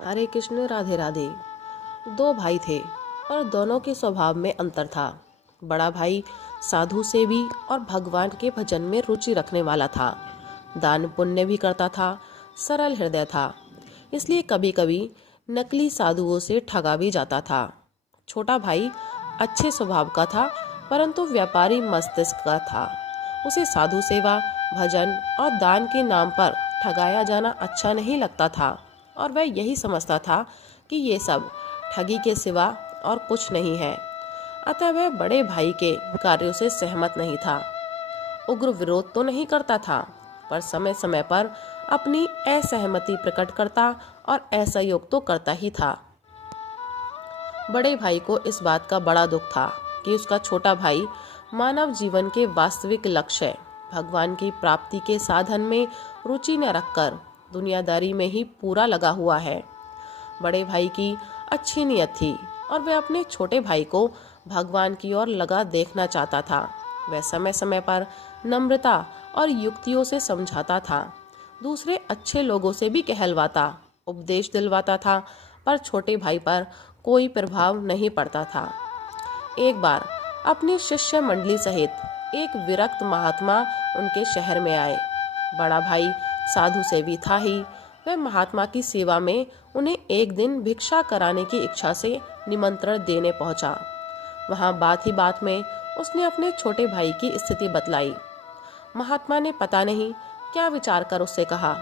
हरे कृष्ण राधे राधे। दो भाई थे और दोनों के स्वभाव में अंतर था। बड़ा भाई साधु से भी और भगवान के भजन में रुचि रखने वाला था। दान पुण्य भी करता था, सरल हृदय था, इसलिए कभी कभी नकली साधुओं से ठगा भी जाता था। छोटा भाई अच्छे स्वभाव का था, परंतु व्यापारी मस्तिष्क का था। उसे साधु सेवा, भजन और दान के नाम पर ठगाया जाना अच्छा नहीं लगता था और वह यही समझता था कि ये सब ठगी के सिवा और कुछ नहीं है। अतः वह बड़े भाई के कार्यों से सहमत नहीं था। उग्र विरोध तो नहीं करता था, पर समय समय पर अपनी असहमति प्रकट करता और असहयोग तो करता ही था। बड़े भाई को इस बात का बड़ा दुख था कि उसका छोटा भाई मानव जीवन के वास्तविक लक्ष्य भगवान की प्राप्ति के साधन में रुचि न रखकर दुनियादारी में ही पूरा लगा हुआ है। बड़े भाई की अच्छी नीयत थी और वह अपने छोटे भाई को भगवान की ओर लगा देखना चाहता था। वह समय समय पर नम्रता और युक्तियों से समझाता था, दूसरे अच्छे लोगों से भी कहलवाता, उपदेश दिलवाता था, पर छोटे भाई पर कोई प्रभाव नहीं पड़ता था। एक बार अपनी शिष्य मंडली सहित एक विरक्त महात्मा उनके शहर में आए। बड़ा भाई साधु से भी था ही, वह महात्मा की सेवा में उन्हें एक दिन भिक्षा कराने की इच्छा से निमंत्रण देने पहुंचा। वहां बात ही बात में उसने अपने छोटे भाई की स्थिति बतलाई। महात्मा ने पता नहीं क्या विचार कर उससे कहा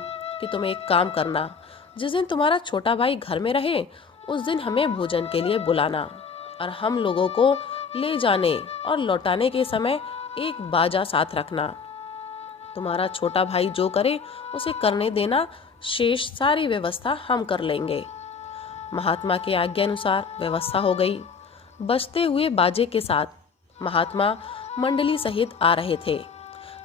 कि तुम एक काम करना, जिस दिन तुम्हारा छोटा भाई घर में रहे उस दिन हमें भोजन के लिए बुलाना और हम लोगों को ले जाने और लौटाने के समय एक बाजा साथ रखना। तुम्हारा छोटा भाई जो करे उसे करने देना, शेष सारी व्यवस्था हम कर लेंगे। महात्मा के आज्ञा अनुसार व्यवस्था हो गई। बजते हुए बाजे के साथ महात्मा मंडली सहित आ रहे थे।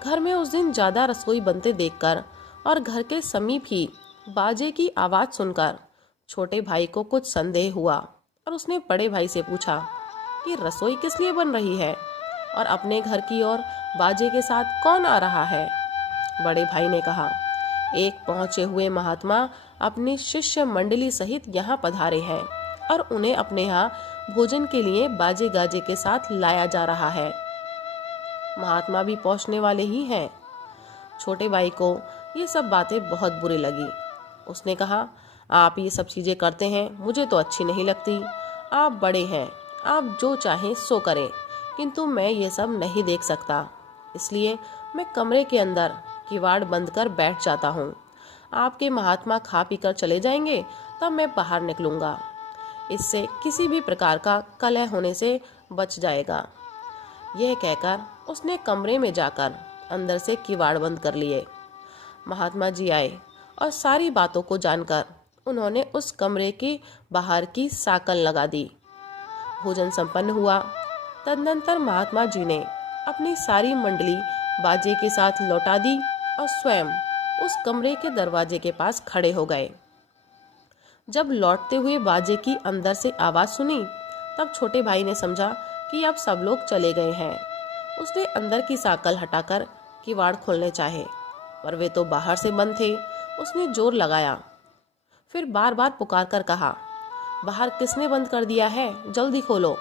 घर में उस दिन ज्यादा रसोई बनते देखकर और घर के समीप ही बाजे की आवाज सुनकर छोटे भाई को कुछ संदेह हुआ और उसने बड़े भाई से पूछा कि रसोई किस लिए बन रही है और अपने घर की ओर बाजे के साथ कौन आ रहा है। बड़े भाई ने कहा, एक पहुंचे हुए महात्मा अपनी शिष्य मंडली सहित यहाँ पधारे हैं और उन्हें अपने यहाँ भोजन के लिए बाजे गाजे के साथ लाया जा रहा है। महात्मा भी पहुंचने वाले ही हैं। छोटे भाई को ये सब बातें बहुत बुरी लगी। उसने कहा, आप ये सब चीजें करते हैं, मुझे तो अच्छी नहीं लगती। आप बड़े हैं, आप जो चाहें सो करें, किंतु मैं ये सब नहीं देख सकता, इसलिए मैं कमरे के अंदर किवाड़ बंद कर बैठ जाता हूँ। आपके महात्मा खा पी कर चले जाएंगे तब मैं बाहर निकलूंगा। इससे किसी भी प्रकार का कलह होने से बच जाएगा। यह कहकर उसने कमरे में जाकर अंदर से किवाड़ बंद कर लिए। महात्मा जी आए और सारी बातों को जानकर उन्होंने उस कमरे के बाहर की साकल लगा दी। भोजन संपन्न हुआ। तदनंतर महात्मा जी ने अपनी सारी मंडली बाजे के साथ लौटा दी और स्वयं उस कमरे के दरवाजे के पास खड़े हो गए। जब लौटते हुए बाजे की अंदर से आवाज सुनी तब छोटे भाई ने समझा कि अब सब लोग चले गए हैं। उसने अंदर की साकल हटाकर किवाड़ खोलने चाहे, पर वे तो बाहर से बंद थे। उसने जोर लगाया, फिर बार बार पुकार कर कहा, बाहर किसने बंद कर दिया है, जल्दी खोलो।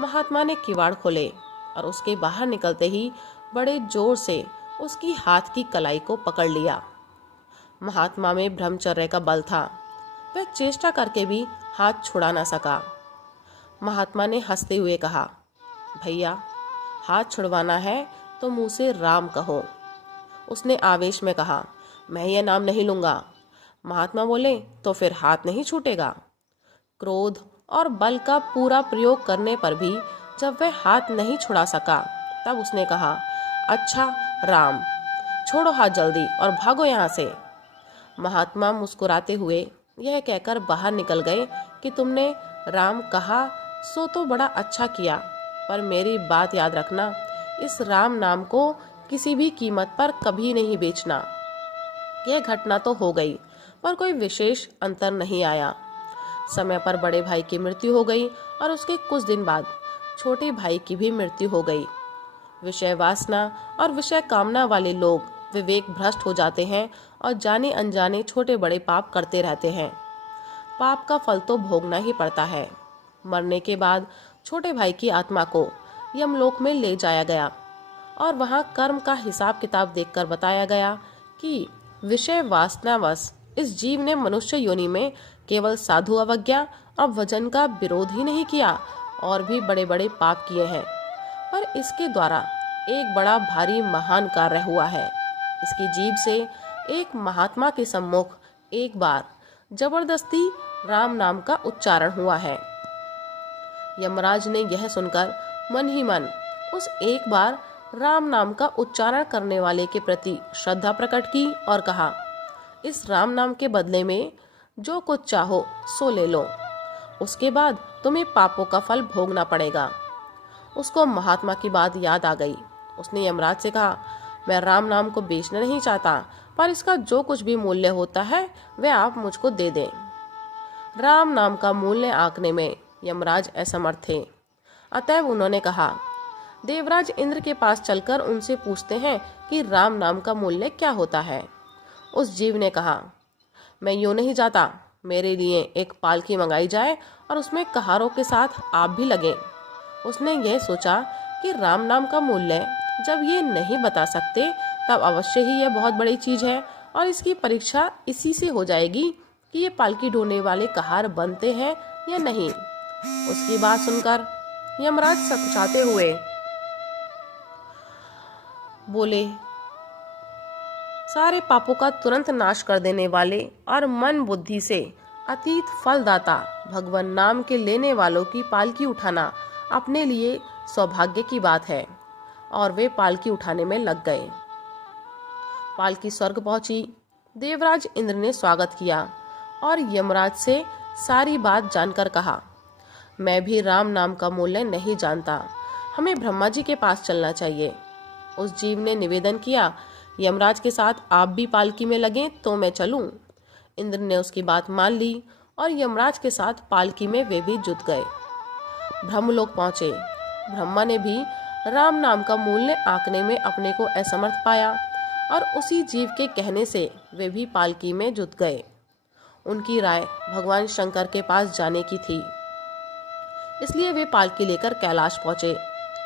महात्मा ने किवाड़ खोले और उसके बाहर निकलते ही बड़े जोर से उसकी हाथ की कलाई को पकड़ लिया। महात्मा में ब्रह्मचर्य का बल था, वह चेष्टा करके भी हाथ छुड़ा ना सका। महात्मा ने हंसते हुए कहा, भैया, हाथ छुड़वाना है तो मुंह से राम कहो। उसने आवेश में कहा, मैं यह नाम नहीं लूंगा। महात्मा बोले, तो फिर हाथ नहीं छूटेगा। क्रोध और बल का पूरा प्रयोग करने पर भी जब वह हाथ नहीं छुड़ा सका तब उसने कहा, अच्छा राम, छोड़ो हाथ जल्दी और भागो यहाँ से। महात्मा मुस्कुराते हुए यह कहकर बाहर निकल गए कि तुमने राम कहा सो तो बड़ा अच्छा किया, पर मेरी बात याद रखना, इस राम नाम को किसी भी कीमत पर कभी नहीं बेचना। यह घटना तो हो गई, पर कोई विशेष अंतर नहीं आया। समय पर बड़े भाई की मृत्यु हो गई और उसके कुछ दिन बाद छोटे भाई की भी मृत्यु हो गई। विषय वासना और विषय कामना वाले लोग विवेक भ्रष्ट हो जाते हैं और जाने अनजाने छोटे बड़े पाप करते रहते हैं। पाप का फल तो भोगना ही पड़ता है। मरने के बाद छोटे भाई की आत्मा को यमलोक में ले जाया गया और वहां कर्म का हिसाब किताब देखकर बताया गया कि विषय वासनावश इस जीव ने मनुष्य योनि में केवल साधु अवज्ञा और वजन का विरोध ही नहीं किया और भी बड़े बड़े पाप किए हैं, पर इसके द्वारा एक बड़ा भारी महान कार्य हुआ है। इसकी जीभ से एक महात्मा के सम्मुख एक बार जबरदस्ती राम नाम का उच्चारण हुआ है। यमराज ने यह सुनकर मन ही मन उस एक बार राम नाम का उच्चारण करने वाले के प्रति श्रद्धा प्रकट की और कहा, इस राम नाम के बदले में जो कुछ चाहो सो ले लो, उसके बाद तुम्हें पापों का फल भोगना पड़ेगा। उसको महात्मा की बात याद आ गई। उसने यमराज से कहा, मैं राम नाम को बेचना नहीं चाहता, पर इसका जो कुछ भी मूल्य होता है वह आप मुझको दे दें। राम नाम का मूल्य आंकने में यमराज असमर्थ थे। अतएव उन्होंने कहा, देवराज इंद्र के पास चलकर उनसे पूछते हैं कि राम नाम का मूल्य क्या होता है। उस जीव ने कहा, मैं यूं नहीं जाता, मेरे लिए एक पालकी मंगाई जाए और उसमें कहारों के साथ आप भी लगे। उसने यह सोचा कि राम नाम का मूल्य जब ये नहीं बता सकते तब अवश्य ही यह बहुत बड़ी चीज है और इसकी परीक्षा इसी से हो जाएगी कि ये पालकी ढोने वाले कहार बनते हैं या नहीं। उसकी बात सुनकर यमराज सकुचाते हुए बोले, सारे पापों का तुरंत नाश कर देने वाले और मन बुद्धि से अतीत फलदाता भगवान नाम के लेने वालों की पालकी उठाना अपने लिए सौभाग्य की बात है। और वे पालकी उठाने में लग गए। पालकी स्वर्ग पहुंची। देवराज इंद्र ने स्वागत किया और यमराज से सारी बात जानकर कहा, मैं भी राम नाम का मूल्य नहीं जानता, हमें ब्रह्मा जी के पास चलना चाहिए। उस जीव ने निवेदन किया, यमराज के साथ आप भी पालकी में लगें तो मैं चलूं। इंद्र ने उसकी बात मान ली और यमराज के साथ पालकी में वे भी जुट गए। ब्रह्मलोक पहुंचे। ब्रह्मा ने भी राम नाम का मूल्य आंकने में अपने को असमर्थ पाया और उसी जीव के कहने से वे भी पालकी में जुट गए। उनकी राय भगवान शंकर के पास जाने की थी, इसलिए वे पालकी लेकर कैलाश पहुंचे।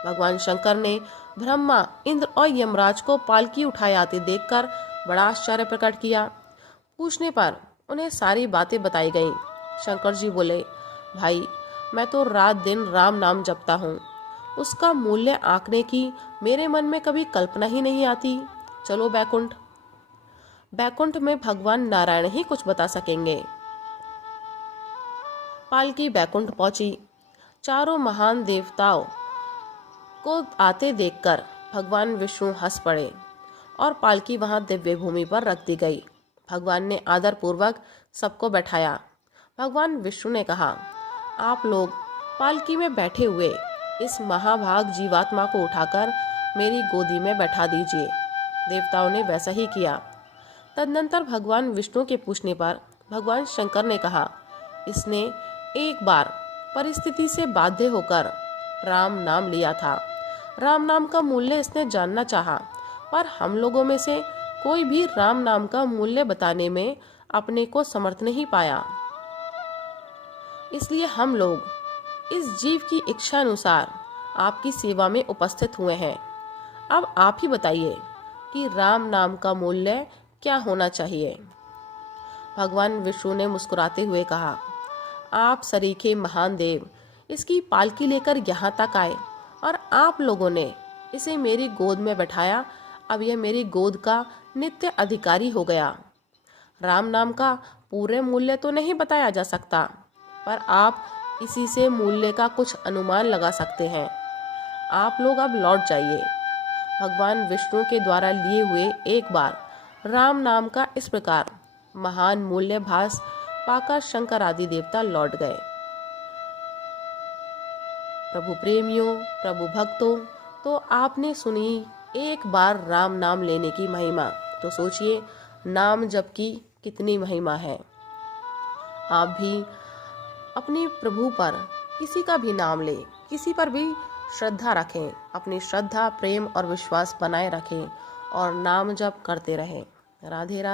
भगवान शंकर ने ब्रह्मा, इंद्र और यमराज को पालकी उठाए आते देखकर बड़ा आश्चर्य प्रकट किया। पूछने पर उन्हें सारी बातें बताई गईं। शंकर जी बोले, भाई, मैं तो रात दिन राम नाम जपता हूँ, उसका मूल्य आंकने की मेरे मन में कभी कल्पना ही नहीं आती। चलो बैकुंठ। बैकुंठ में भगवान नारायण ही कुछ बता सकेंगे। पालकी बैकुंठ पहुंची। चारों महान देवताओं को आते देखकर भगवान विष्णु हंस पड़े और पालकी वहां दिव्य भूमि पर रख दी गई। भगवान ने आदर पूर्वक सबको बैठाया। भगवान विष्णु ने कहा, आप लोग पालकी में बैठे हुए इस महाभाग जीवात्मा को उठाकर मेरी गोदी में बैठा दीजिए। देवताओं ने वैसा ही किया। तदनंतर भगवान विष्णु के पूछने पर भगवान शंकर ने कहा, इसने एक बार परिस्थिति से बाध्य होकर राम नाम लिया था। राम नाम का मूल्य इसने जानना चाहा, पर हम लोगों में से कोई भी राम नाम का मूल्य बताने में अपने को समर्थ नहीं पाया। इसलिए हम लोग इस जीव की इच्छा अनुसार आपकी सेवा में उपस्थित हुए हैं। अब आप ही बताइए कि राम नाम का मूल्य क्या होना चाहिए। भगवान विष्णु ने मुस्कुराते हुए कहा, आप सरीखे महान देव इसकी पालकी लेकर यहाँ तक आए और आप लोगों ने इसे मेरी गोद में बैठाया। अब यह मेरी गोद का नित्य अधिकारी हो गया। राम नाम का पूरे मूल्य तो नहीं बताया जा सकता, पर आप इसी से मूल्य का कुछ अनुमान लगा सकते हैं। आप लोग अब लौट जाइए। भगवान विष्णु के द्वारा लिए हुए एक बार राम नाम का इस प्रकार महान मूल्य भास पाकर शंकर आदि देवता लौट गए। प्रभु प्रेमियों, प्रभु भक्तों, तो आपने सुनी एक बार राम नाम लेने की महिमा। तो सोचिए नाम जप की कितनी महिमा है। आप भी अपने प्रभु पर किसी का भी नाम ले, किसी पर भी श्रद्धा रखें, अपनी श्रद्धा, प्रेम और विश्वास बनाए रखें और नाम जप करते रहें। राधे राधे।